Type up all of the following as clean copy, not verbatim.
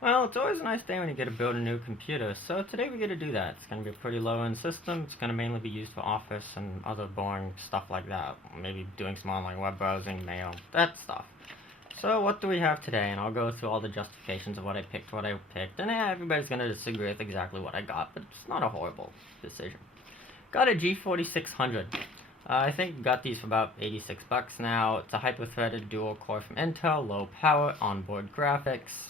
Well, it's always a nice day when you get to build a new computer, so today we get to do that. It's going to be a pretty low-end system. It's going to mainly be used for office and other boring stuff like that. Maybe doing some online web browsing, mail, that stuff. So what do we have today? And I'll go through all the justifications of what I picked, and everybody's going to disagree with exactly what I got, but it's not a horrible decision. Got a G4600. I think got these for about 86 bucks now. It's a hyper-threaded dual core from Intel, low power, onboard graphics.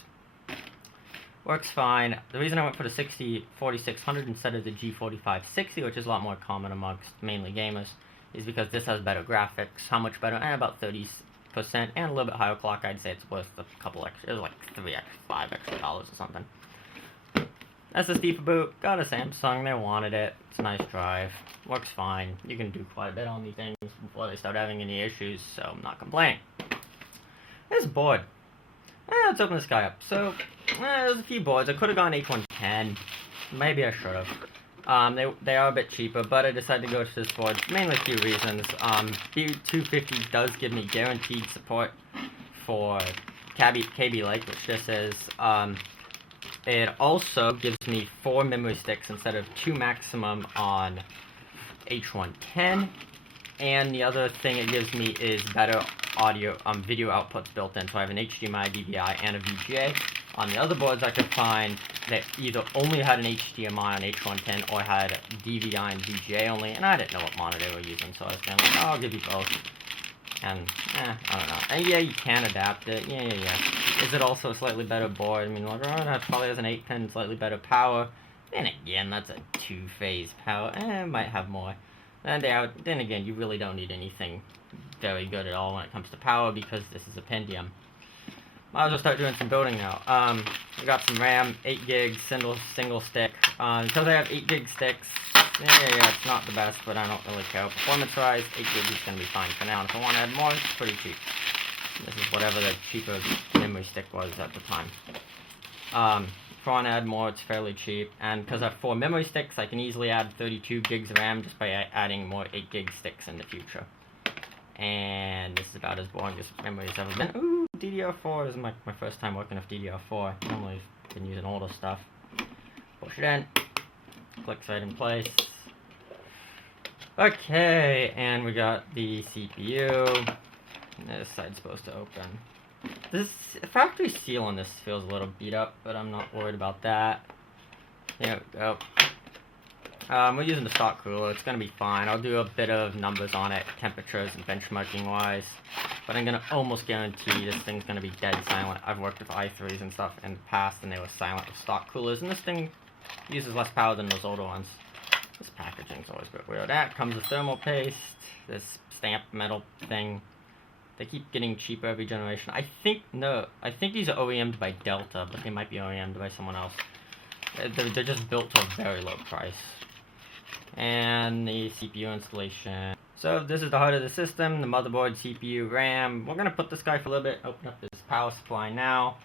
Works fine. The reason I went for the 4600 instead of the G4560, which is a lot more common amongst mainly gamers, is because this has better graphics. How much better? About 30% and a little bit higher clock. I'd say it's worth a couple extra, it was like $5 extra or something. SSD for boot. Got a Samsung. They wanted it. It's a nice drive. Works fine. You can do quite a bit on these things before they start having any issues, so I'm not complaining. This board. Let's open this guy up. So, there's a few boards. I could have gone H110. Maybe I should have. They are a bit cheaper, but I decided to go to this board mainly a few reasons. B250 does give me guaranteed support for KB Lake, which this is. It also gives me 4 memory sticks instead of 2 maximum on H110. And the other thing it gives me is better video outputs built in. So I have an HDMI, DVI, and a VGA. On the other boards I could find that either only had an HDMI on H110 or had DVI and VGA only, and I didn't know what monitor they were using, so I was kind of like, oh, I'll give you both. And, I don't know. And yeah, you can adapt it. Yeah. Is it also a slightly better board? I mean, like, it probably has an 8-pin, slightly better power. Then again, that's a 2-phase power. It might have more. And then again, you really don't need anything very good at all when it comes to power because this is a Pentium. Might as well start doing some building now. We got some RAM, 8 gigs, single stick. Because I have 8 gig sticks, yeah, it's not the best, but I don't really care. Performance-wise, 8 gigs is going to be fine for now. And if I want to add more, it's pretty cheap. This is whatever the cheaper memory stick was at the time. If I want to add more, it's fairly cheap. And because I have 4 memory sticks, I can easily add 32 gigs of RAM just by adding more 8 gig sticks in the future. And this is about as boring as memory has ever been. Ooh, DDR4 is my first time working with DDR4. Normally I've been using older stuff. Push it in. Clicks right in place. Okay, and we got the CPU. This side's supposed to open. This factory seal on this feels a little beat up, but I'm not worried about that. There we go. We're using the stock cooler. It's going to be fine. I'll do a bit of numbers on it, temperatures and benchmarking wise. But I'm going to almost guarantee this thing's going to be dead silent. I've worked with i3s and stuff in the past, and they were silent with stock coolers. And this thing uses less power than those older ones. This packaging's always a bit weird. That comes with thermal paste, this stamp metal thing. They keep getting cheaper every generation. I think these are OEM'd by Delta, but they might be OEM'd by someone else. They're just built to a very low price. And the CPU installation. So this is the heart of the system, the motherboard, CPU, RAM. We're gonna put this guy for a little bit, open up this power supply now.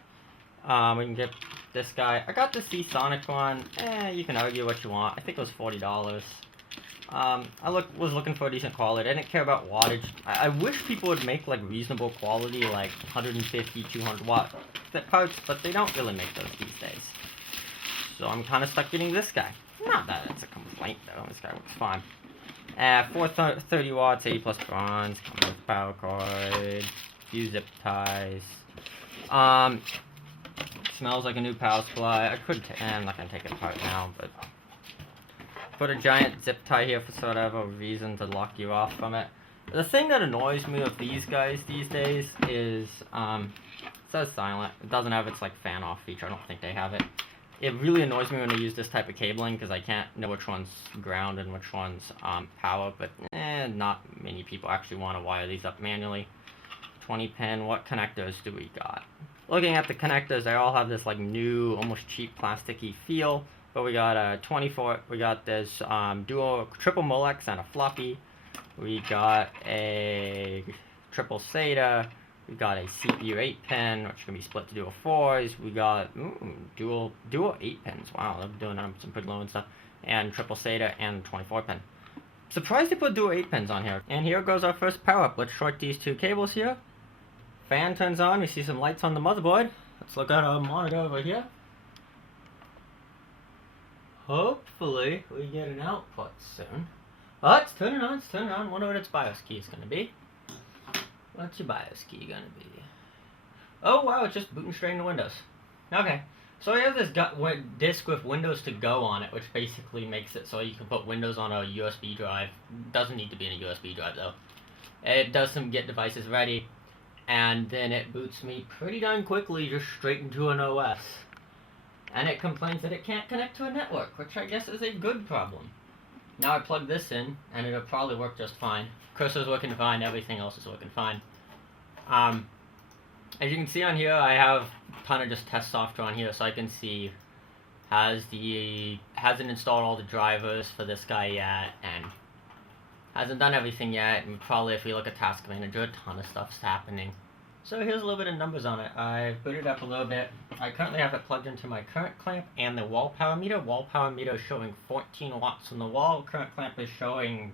We can get this guy. I got the Seasonic one. You can argue what you want. I think it was $40. I was looking for a decent quality. I didn't care about wattage. I wish people would make like reasonable quality, like 150, 200 watt parts, but they don't really make those these days. So I'm kind of stuck getting this guy. Not that it's a complaint though. This guy works fine. 430 watts, 80 plus bronze. Comes with power cord. Few zip ties. Smells like a new power supply. I'm not gonna take it apart now, but put a giant zip tie here for sort of a reason to lock you off from it. The thing that annoys me with these guys these days is it says silent. It doesn't have its like fan off feature. I don't think they have it. It really annoys me when I use this type of cabling because I can't know which one's ground and which one's power, but not many people actually want to wire these up manually. 20 pin, what connectors do we got? Looking at the connectors, they all have this like new, almost cheap plasticky feel, but we got a 24, we got this triple Molex and a floppy, we got a triple SATA, we got a CPU 8-pin, which can be split to dual 4s. We got dual 8-pins. Wow, they're doing some pretty low and stuff. And triple SATA and 24-pin. Surprised they put dual 8-pins on here. And here goes our first power up. Let's short these 2 cables here. Fan turns on. We see some lights on the motherboard. Let's look at our monitor over here. Hopefully we get an output soon. Oh, it's turning on, it's turning on. Wonder what its BIOS key is gonna be. What's your BIOS key gonna be? Oh wow, it's just booting straight into Windows. Okay, so I have this disk with Windows to Go on it, which basically makes it so you can put Windows on a USB drive. Doesn't need to be in a USB drive though. It does some get devices ready, and then it boots me pretty darn quickly just straight into an OS. And it complains that it can't connect to a network, which I guess is a good problem. Now I plug this in, and it'll probably work just fine. Cursor's working fine, everything else is working fine. As you can see on here, I have a ton of just test software on here, so I can see hasn't installed all the drivers for this guy yet, and hasn't done everything yet, and probably if we look at Task Manager, a ton of stuff's happening. So here's a little bit of numbers on it. I've booted up a little bit. I currently have it plugged into my current clamp and the wall power meter. Wall power meter is showing 14 watts on the wall. Current clamp is showing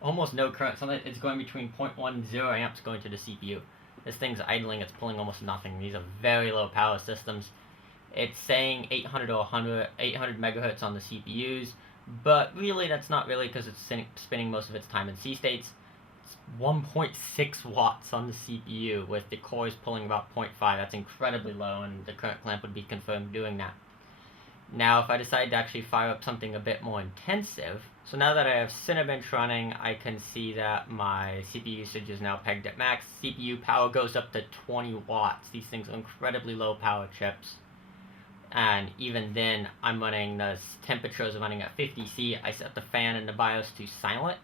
almost no current. So it's going between 0.10 amps going to the CPU. This thing's idling. It's pulling almost nothing. These are very low power systems. It's saying 800 megahertz on the CPUs, but really that's not really because it's spinning most of its time in C states. 1.6 watts on the CPU with the cores pulling about 0.5. That's incredibly low, and the current clamp would be confirmed doing that. Now, if I decide to actually fire up something a bit more intensive, so now that I have Cinebench running, I can see that my CPU usage is now pegged at max. CPU power goes up to 20 watts. These things are incredibly low power chips. And even then, I'm running the temperatures running at 50 C. I set the fan in the BIOS to silent.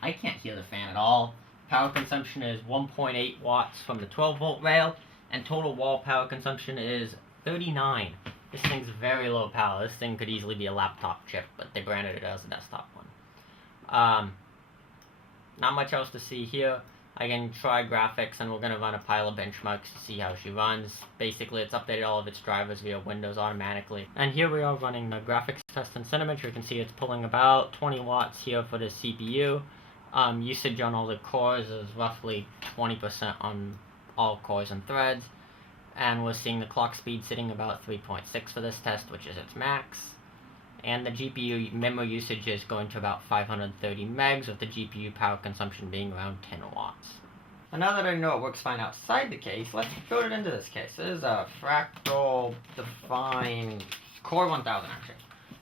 I can't hear the fan at all. Power consumption is 1.8 watts from the 12 volt rail, and total wall power consumption is 39. This thing's very low power. This thing could easily be a laptop chip, but they branded it as a desktop one. Not much else to see here. I can try graphics, and we're going to run a pile of benchmarks to see how she runs. Basically, it's updated all of its drivers via Windows automatically. And here we are running the graphics test in Cinebench. You can see it's pulling about 20 watts here for the CPU. Usage on all the cores is roughly 20% on all cores and threads. And we're seeing the clock speed sitting about 3.6 for this test, which is its max. And the GPU memory usage is going to about 530 megs, with the GPU power consumption being around 10 watts. And now that I know it works fine outside the case, let's build it into this case. This is a Fractal Define Core 1000 actually,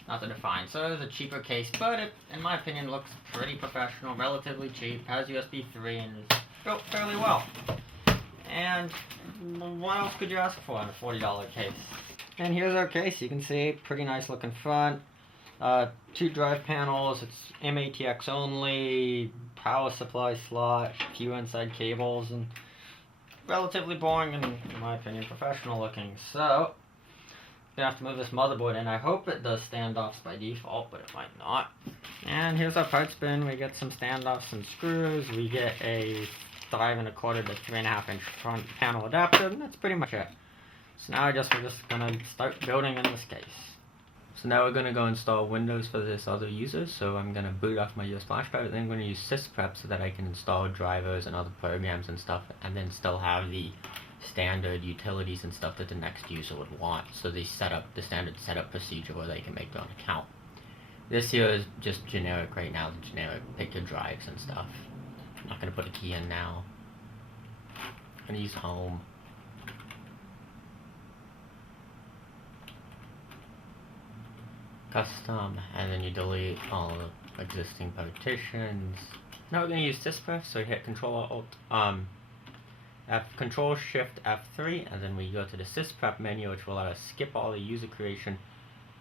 not the Define. So it is a cheaper case, but it, in my opinion, looks pretty professional, relatively cheap, has USB 3, and is built fairly well. And what else could you ask for in a $40 case? And here's our case. You can see pretty nice looking front. 2 drive panels. It's MATX only. Power supply slot. Few inside cables, and relatively boring and, in my opinion, professional looking. So, I'm gonna have to move this motherboard in. I hope it does standoffs by default, but it might not. And here's our parts bin. We get some standoffs and screws. We get a 5 1/4 to 3.5 inch front panel adapter, and that's pretty much it. So now we're just gonna start building in this case. So now we're gonna go install Windows for this other user. So I'm gonna boot off my US flash drive, and then I'm gonna use Sysprep so that I can install drivers and other programs and stuff, and then still have the standard utilities and stuff that the next user would want. So the standard setup procedure where they can make their own account. This here is just generic right now, the generic pick your drives and stuff. I'm not gonna put a key in now. I'm gonna use home. Custom, and then you delete all the existing partitions. Now we're gonna use Sysprep, so hit Control Control Shift F3, and then we go to the Sysprep menu, which will let us skip all the user creation,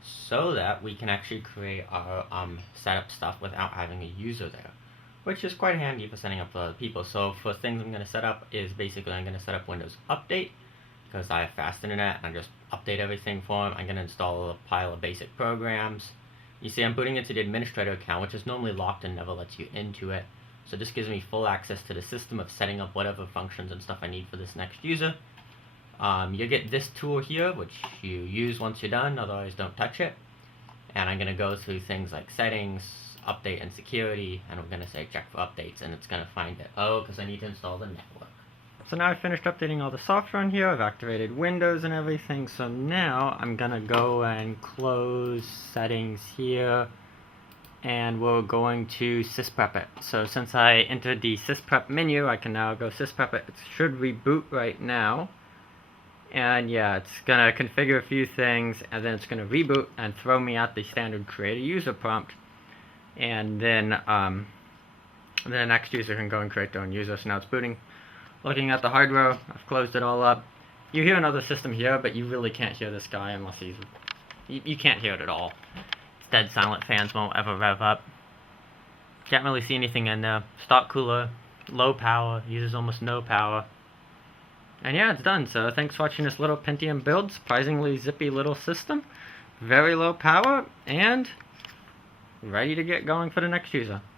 so that we can actually create our setup stuff without having a user there, which is quite handy for setting up for other people. So for things I'm gonna set up is basically I'm gonna set up Windows Update, because I have fast internet, and I just update everything for them. I'm going to install a pile of basic programs. You see I'm booting into the administrator account, which is normally locked and never lets you into it. So this gives me full access to the system of setting up whatever functions and stuff I need for this next user. You get this tool here, which you use once you're done, otherwise don't touch it. And I'm going to go through things like settings, update and security, and I'm going to say check for updates, and it's going to find it. Oh, because I need to install the network. So now I've finished updating all the software on here, I've activated Windows and everything, so now I'm gonna go and close settings here, and we're going to Sysprep it. So since I entered the Sysprep menu, I can now go Sysprep it. It should reboot right now. And yeah, it's gonna configure a few things, and then it's gonna reboot and throw me out the standard create a user prompt. And then the next user can go and create their own user. So now it's booting. Looking at the hardware, I've closed it all up. You hear another system here, but you really can't hear this guy unless he's... You can't hear it at all. It's dead silent, fans won't ever rev up. Can't really see anything in there. Stock cooler, low power, uses almost no power. And yeah, it's done. So thanks for watching this little Pentium build. Surprisingly zippy little system. Very low power, and ready to get going for the next user.